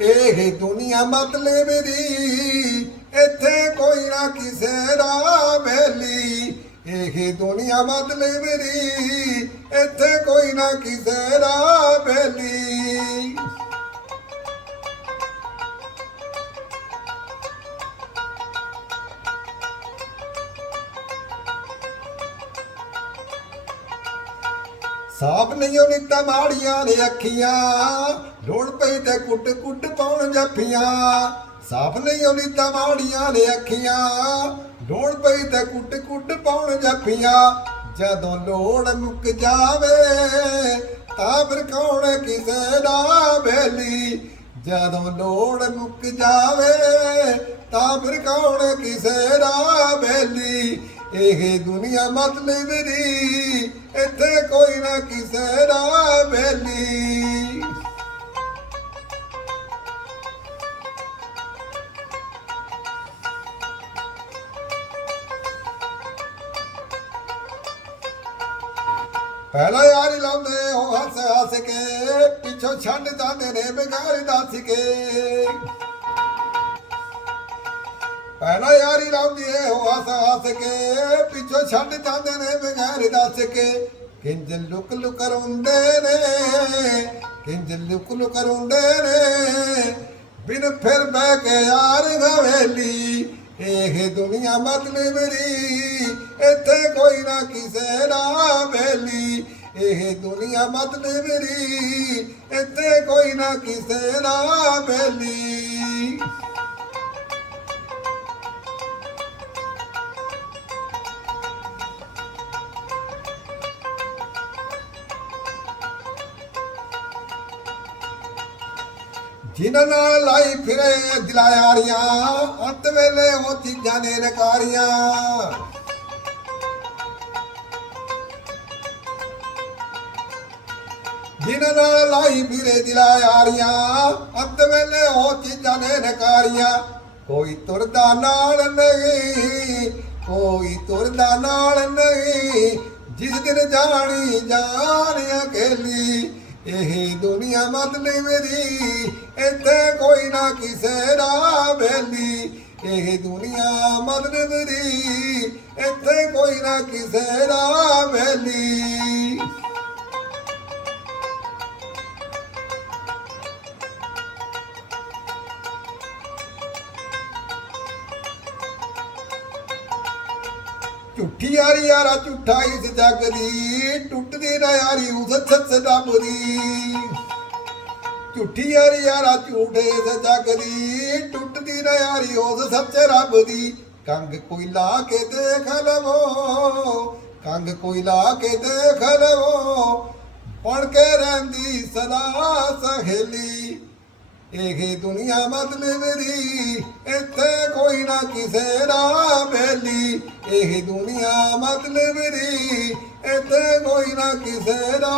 ਇਹ ਦੁਨੀਆ ਮਤਲਬ ਦੀ। ਇੱਥੇ ਕੋਈ ਨਾ ਕਿਸੇ ਦਾ ਬੇਲੀ। ਇਹ ਦੁਨੀਆ ਮਤਲਬ ਦੀ। ਇੱਥੇ ਕੋਈ ਨਾ ਕਿਸੇ ਦਾ ਬੇਲੀ। ਸਾਫ਼ ਨਹੀਂ ਉਹ ਨਿੱਤਾ ਮਾੜੀਆਂ ਨੇ ਅੱਖੀਆਂ। ਕੁੱਟ ਕੁੱਟ ਪਾਉਣ ਜੱਫੀਆਂ ਸਾਫ਼ ਨਹੀਂ ਉਹ ਨਿੱਤਾ ਮਾੜੀਆਂ ਨੇ ਅੱਖੀਆਂ। ਲੋੜ ਪਈ ਤੇ ਕੁੱਟ ਕੁੱਟ ਪਾਉਣ ਜੱਫੀਆਂ ਜਦੋਂ ਲੋੜ ਮੁੱਕ ਜਾਵੇ, ਤਾਂ ਫਿਰ ਕੌਣ ਕਿਸੇ ਦਾ ਬੇਲੀ? ਜਦੋਂ ਲੋੜ ਮੁੱਕ ਜਾਵੇ, ਤਾਂ ਫਿਰ ਕੌਣ ਕਿਸੇ ਦਾ ਬੇਲੀ? ਇਹ ਦੁਨੀਆ ਮਤਲਬ ਦੀ ਇੱਥੇ ਕੋਈ ਨਾ ਕਿਸੇ ਦਾ ਬੇਲੀ। ਪਹਿਲਾ ਯਾਰੀ ਲਾਉਂਦੇ ਹੋ ਹੱਸ ਹੱਸ ਕੇ, ਪਿੱਛੋਂ ਛੱਡ ਜਾਂਦੇ ਨੇ ਬਿਗਾੜ ਦੱਸ ਕੇ। ਪਹਿਲਾ ਯਾਰੀ ਲਾਉਂਦੀ ਏ ਹੋ ਹੱਸ ਹੱਸ ਕੇ, ਪਿੱਛੋਂ ਛੱਡ ਜਾਂਦੇ ਨੇ ਬਿਗਾੜ ਦੱਸ ਕੇ। ਕਿੰਜ ਲੁਕ ਲੁਕ ਰੋਂਦੇ ਨੇ, ਕਿੰਜ ਲੁਕ ਲੁਕ ਰੋਂਦੇ ਨੇ। ਬਿਨ ਫਿਰ ਬਹਿ ਕੇ ਯਾਰ ਹਵੇਲੀ, ਇਹ ਦੁਨੀਆ ਮਤਲਬ ਦੀ ਇੱਥੇ ਕੋਈ ਨਾ ਕਿਸੇ ਦਾ ਬੇਲੀ ਇਹ ਦੁਨੀਆ ਮਤਲਬ ਦੀ ਇੱਥੇ ਕੋਈ ਨਾ ਕਿਸੇ ਦਾ ਬੇਲੀ। ਜਿਨ੍ਹਾਂ ਨਾਲ ਲਾਈ ਫਿਰੇ ਦਿਲਾ ਯਾਰੀਆਂ ਅੰਤ ਵੇਲੇ ਉਹ ਚੀਜ਼ਾਂ ਨੇ ਨਕਾਰੀਆਂ। ਜਿਨ੍ਹਾਂ ਨਾਲ ਲਾਈ ਫਿਰੇ ਦਿਲਾ ਯਾਰੀਆਂ ਅੰਤ ਵੇਲੇ ਉਹ ਚੀਜ਼ਾਂ ਨੇ ਨਕਾਰੀਆਂ। ਕੋਈ ਤੁਰਦਾ ਨਾਲ ਨਹੀਂ, ਕੋਈ ਤੁਰਦਾ ਨਾਲ ਨਹੀਂ, ਜਿਸ ਦਿਨ ਜਾਣੀ ਜਾਣ ਅਕੇਲੀ ਇਹ ਦੁਨੀਆ ਮਤਲਬ ਦੀ ਇੱਥੇ ਕੋਈ ਨਾ ਕਿਸੇ ਦਾ ਬੇਲੀ। ਇਹ ਦੁਨੀਆ ਮਤਲਬ ਦੀ ਇੱਥੇ ਕੋਈ ਨਾ ਕਿਸੇ ਦਾ ਬੇਲੀ। ਝੂਠੀ ਯਾਰੀ ਯਾਰਾ ਝੂਠਾ ਇਸ ਜੱਗ ਦੀ, ਟੁੱਟਦੀ ਨਾ ਯਾਰੀ ਉਸ ਸੱਚ ਰੱਬ ਦੀ ਝੂਠੀ ਯਾਰੀ ਯਾਰਾ ਝੂਠੇ ਇਸ ਜੱਗ ਦੀ, ਟੁੱਟਦੀ ਨਾ ਯਾਰੀ ਉਸ ਸੱਚੇ ਰੱਬ ਦੀ। ਕੰਗ ਕੋਈ ਲਾ ਕੇ ਦੇਖ ਲਵੋ, ਕੰਗ ਕੋਈ ਲਾ ਕੇ ਦੇਖ ਲਵੋ, ਪੜ ਕੇ ਰਹਿੰਦੀ ਸਦਾ ਸਹੇਲੀ। ਇਹ ਦੁਨੀਆ ਮਤਲਬ ਦੀ, ਇੱਥੇ ਕੋਈ ਨਾ ਕਿਸੇ ਦਾ ਬੇਲੀ। ਇਹ ਦੁਨੀਆ ਮਤਲਬ ਦੀ ਇੱਥੇ ਕੋਈ ਨਾ ਕਿਸੇ ਦਾ